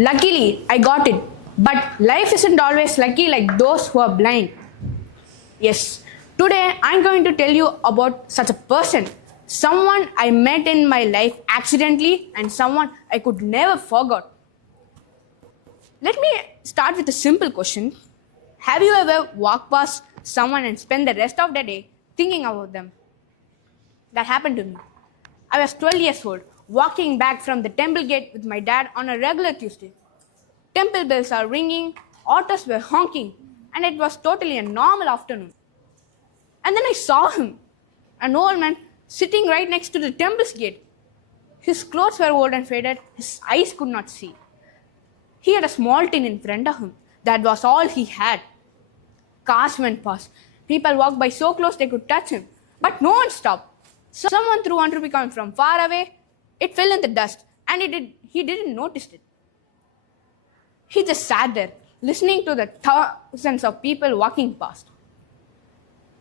Luckily, I got it. But life isn't always lucky like those who are blind. Yes, today I'm going to tell you about such a person. Someone I met in my life accidentally and someone I could never forget. Let me start with a simple question. Have you ever walked past someone and spent the rest of the day thinking about them? That happened to me. I was 12 years old, walking back from the temple gate with my dad on a regular Tuesday. Temple bells are ringing, autos were honking, and it was totally a normal afternoon. And then I saw him, an old man sitting right next to the temple's gate. His clothes were old and faded, his eyes could not see. He had a small tin in front of him. That was all he had. Cars went past. People walked by so close they could touch him. But no one stopped. Someone threw 1 rupee coin from far away. It fell in the dust, and he didn't notice it. He just sat there, listening to the thousands of people walking past.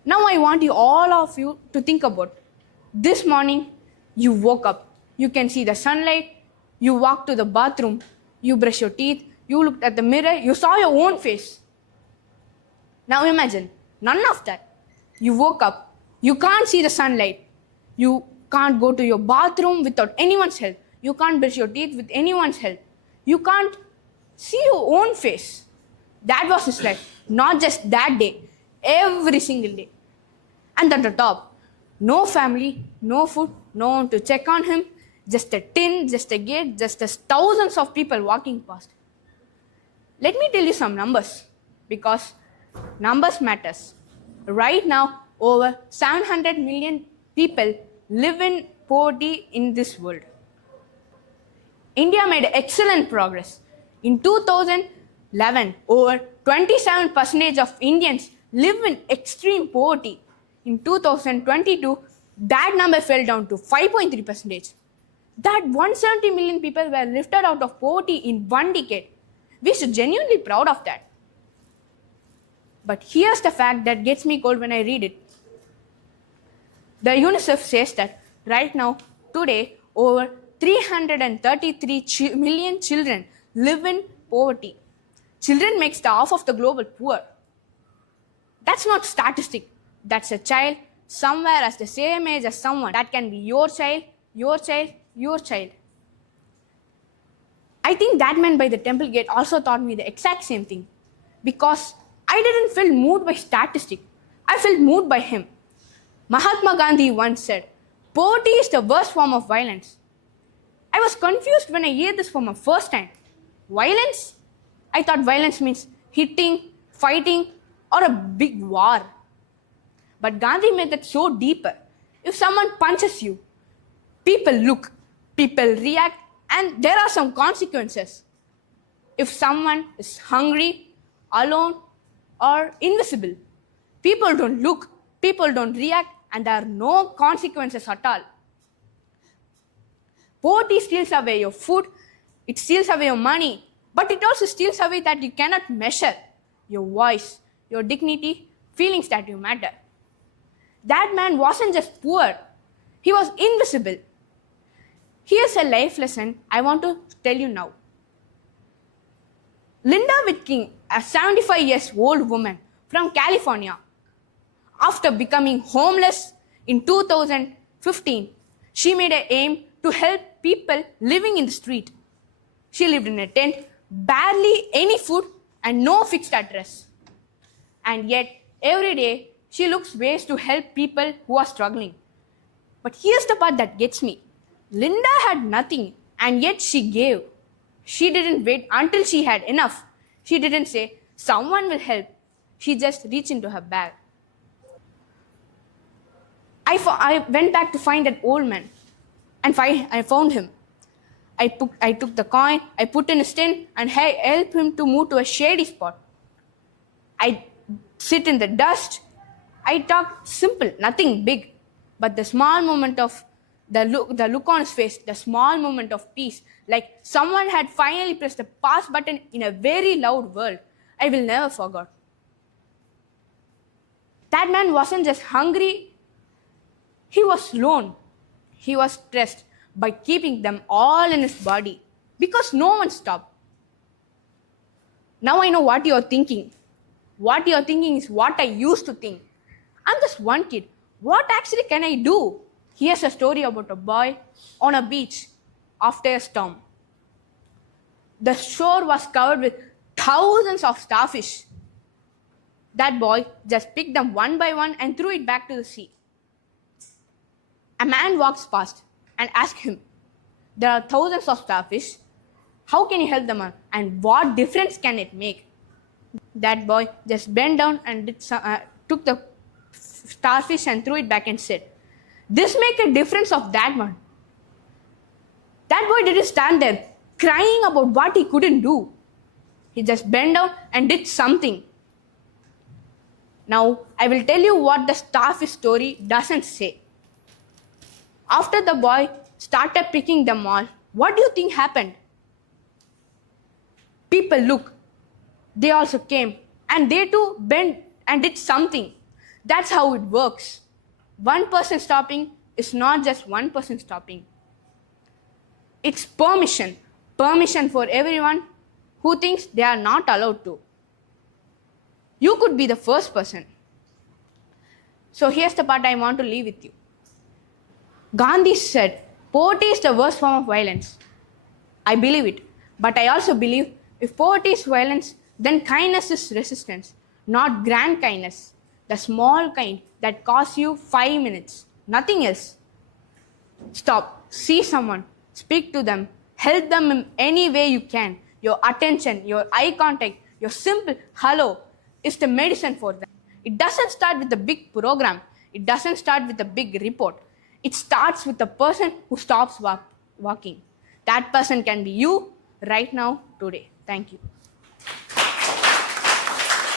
Now I want all of you to think about this morning. You woke up. You can see the sunlight. You walked to the bathroom. You brush your teeth. You looked at the mirror. You saw your own face. Now imagine, none of that. You woke up. You can't see the sunlight. You can't go to your bathroom without anyone's help. You can't brush your teeth with anyone's help. You can't see your own face. That was his life. Not just that day, every single day. And at the top, no family, no food, no one to check on him, just a tin, just a gate, just as thousands of people walking past. Let me tell you some numbers, because numbers matters. Right now, over 700 million people live in poverty in this world. India made excellent progress. In 2011, over 27% of Indians live in extreme poverty. In 2022, that number fell down to 5.3%. That 170 million people were lifted out of poverty in one decade. We should genuinely be proud of that. But here's the fact that gets me cold when I read it. The UNICEF says that right now, today, over 333 million children live in poverty. Children makes the half of the global poor. That's not statistic. That's a child somewhere as the same age as someone. That can be your child, your child, your child. I think that man by the temple gate also taught me the exact same thing. Because I didn't feel moved by statistic. I felt moved by him. Mahatma Gandhi once said, "Poverty is the worst form of violence." I was confused when I heard this for my first time. Violence? I thought violence means hitting, fighting, or a big war. But Gandhi made it so deeper. If someone punches you, people look, people react, and there are some consequences. If someone is hungry, alone, or invisible, people don't look, people don't react, and there are no consequences at all. Poverty steals away your food, it steals away your money, but it also steals away that you cannot measure: your voice, your dignity, feelings that you matter. That man wasn't just poor, he was invisible. Here's a life lesson I want to tell you now. Linda Whitking, a 75 years old woman from California, after becoming homeless in 2015, she made an aim to help people living in the street. She lived in a tent, barely any food, and no fixed address. And yet, every day, she looks ways to help people who are struggling. But here's the part that gets me. Linda had nothing, and yet she gave. She didn't wait until she had enough. She didn't say, "Someone will help." She just reached into her bag. I went back to find that old man, and I found him. I took the coin, I put in his tin, and I helped him to move to a shady spot. I sit in the dust. I talked simple, nothing big, but the small moment of the look on his face, the small moment of peace, like someone had finally pressed the pass button in a very loud world, I will never forget. That man wasn't just hungry, he was alone. He was stressed by keeping them all in his body because no one stopped. Now I know what you're thinking. What you're thinking is what I used to think. I'm just one kid. What actually can I do? Here's a story about a boy on a beach after a storm. The shore was covered with thousands of starfish. That boy just picked them one by one and threw it back to the sea. A man walks past and asks him, "There are thousands of starfish. How can you help them out? And what difference can it make?" That boy just bent down and took the starfish and threw it back and said, "This make a difference of that one." That boy didn't stand there crying about what he couldn't do. He just bent down and did something. Now, I will tell you what the starfish story doesn't say. After the boy started picking them all, what do you think happened? People look. They also came and they too bent and did something. That's how it works. One person stopping is not just one person stopping. It's permission. Permission for everyone who thinks they are not allowed to. You could be the first person. So here's the part I want to leave with you. Gandhi said, "Poverty is the worst form of violence." I believe it. But I also believe if poverty is violence, then kindness is resistance, not grand kindness. The small kind that costs you 5 minutes, nothing else. Stop, see someone, speak to them, help them in any way you can. Your attention, your eye contact, your simple hello is the medicine for them. It doesn't start with a big program. It doesn't start with a big report. It starts with the person who stops walking. That person can be you right now, today. Thank you.